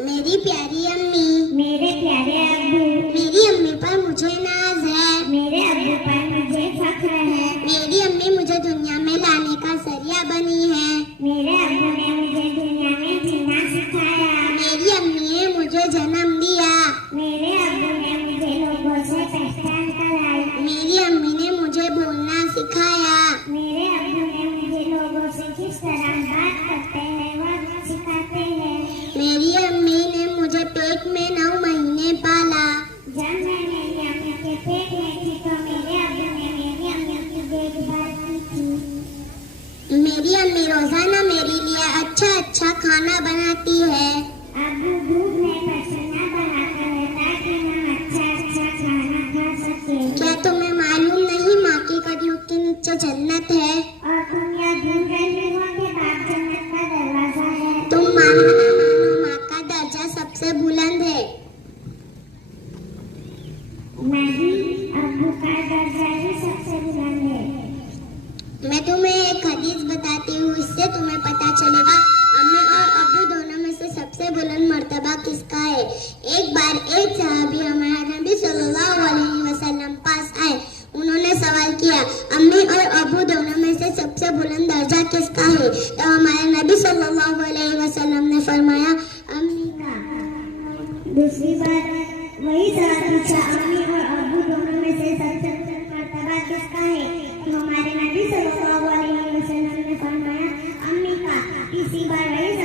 मेरी प्यारी अम्मी, मेरे प्यारे अब्बू, मेरी अम्मी पर मुझे नाज है, मेरे अब्बू पर मुझे फख्र है। मेरी अम्मी मुझे दुनिया में लाने का जरिया बनी है, मेरे अब्बू ने मुझे दुनिया में जीना सिखाया। मेरी अम्मी ने मुझे जन्म दिया, मेरे अब्बू ने मुझे लोगों से पहचान कराई। मेरी अम्मी ने मुझे बोलना सिखाया, मेरे अब्बू ने मुझे लोगों से किस तरह बात करते हैं वह सिखाते हैं। मेरी अम्मी ने मुझे पेट में 9 महीने पाला, जब मैं मेरी अम्मी के पेट में थी तो मेरे अब्बू ने मेरी अम्मी की देखभाल की थी। मेरी अम्मी रोजाना मेरे लिए अच्छा अच्छा खाना बनाती है, अब्बू दूध में पसीना बहाकर है ताकि हम अच्छा खाना खा सके। क्या तुम्हें मालूम नहीं माँ की कड़ियों के नीचे जन्नत है? और तुम यह भूल रही हो कि बाप जन्नत का दरवाजा है। तुम मानो ना मानो माँ का दर्जा सबसे बुलंद है। नहीं, अब्बू का दर्जा ही सबसे बुलंद है। मैं तुम्हें एक हदीस बताती हूँ, इससे तुम्हें पता चलेगा अम्मी और अब्बू दोनों में से सबसे बुलंद मर्तबा किसका है। एक बार एक सहाबी हमारे नबी सल्लल्लाहु अलैहि वसल्लम पास आए। उन्होंने सवाल किया, अम्मी और अब्बू दोनों में से सबसे बुलंद दर्जा किसका है? तो हमारे नबी सल्लल्लाहु अलैहि वसल्लम ने फरमाया, अम्मी का। दूसरी बार वही सवाल पूछा, अम्मी और अब्बू दोनों में से सबसे बुलंद मर्तबा किसका है? तो हमारे नबी सल्लल्लाहु अलैहि वसल्लम ने फरमाया, अम्मी का। तीसरी बार वही